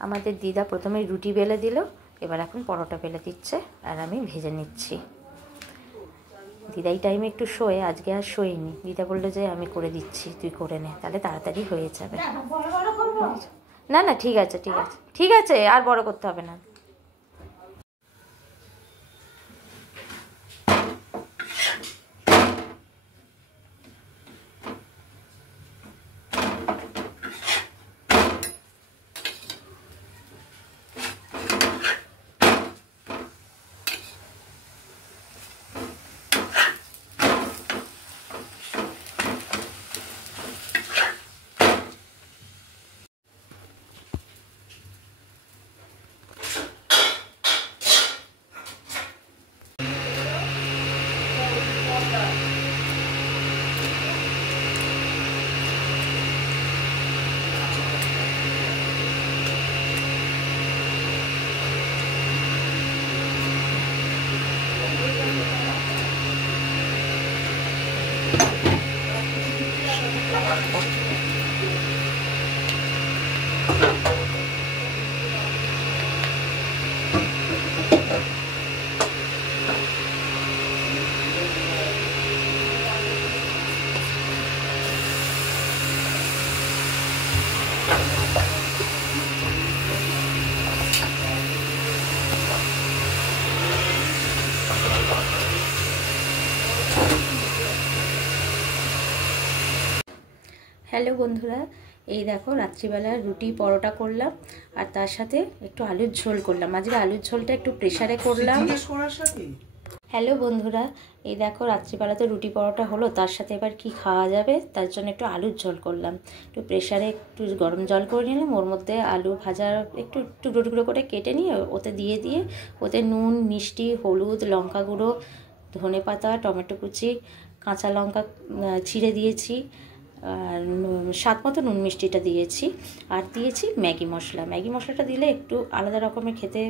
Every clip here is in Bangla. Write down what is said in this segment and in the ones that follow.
আমাদের দিদা প্রথমে রুটি বেলে দিল, এবার এখন পরোটা বেলে দিচ্ছে আর আমি ভেজে নিচ্ছি। দিদা এই টাইমে একটু শোয়ে, আজকে আর শোয়নি। দিদা বললো যে আমি করে দিচ্ছি, তুই করে নে, তাহলে তাড়াতাড়ি হয়ে যাবে। না না ঠিক আছে ঠিক আছে ঠিক আছে, আর বড় করতে হবে না। হ্যালো বন্ধুরা, এই দেখো রাত্রিবেলা রুটি পরোটা করলাম আর তার সাথে একটু আলুর ঝোল করলাম। আজকে আলুর ঝোলটা একটু প্রেসারে করলাম। হ্যালো বন্ধুরা, এই দেখো রাত্রিবেলা তো রুটি পরোটা হলো, তার সাথে এবার কি খাওয়া যাবে তার জন্য একটু আলুর ঝোল করলাম। একটু প্রেসারে একটু গরম জল করে নিলাম, ওর মধ্যে আলু ভাজা একটু টুকরো টুকরো করে কেটে নিয়ে ওতে দিয়ে ওতে নুন, মিষ্টি, হলুদ, লঙ্কা গুঁড়ো, ধনে পাতা, টমেটো কুচি, কাঁচা লঙ্কা ছিঁড়ে দিয়েছি, আর স্বাদ মতো নুন মিষ্টিটা দিয়েছি, আর দিয়েছি ম্যাগি মশলা। ম্যাগি মশলাটা দিলে একটু আলাদা রকমের খেতে,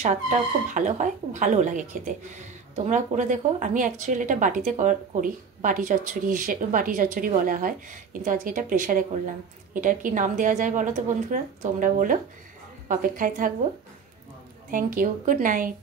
স্বাদটা খুব ভালো হয়, খুব ভালো লাগে খেতে। তোমরা করে দেখো। আমি অ্যাকচুয়ালি এটা বাটিতে করি, বাটি চচ্চড়ি বলা হয়, কিন্তু আজকে এটা প্রেসারে করলাম। এটার কি নাম দেওয়া যায় বলো তো বন্ধুরা, তোমরা বলো, অপেক্ষায় থাকবো। Thank you, good night.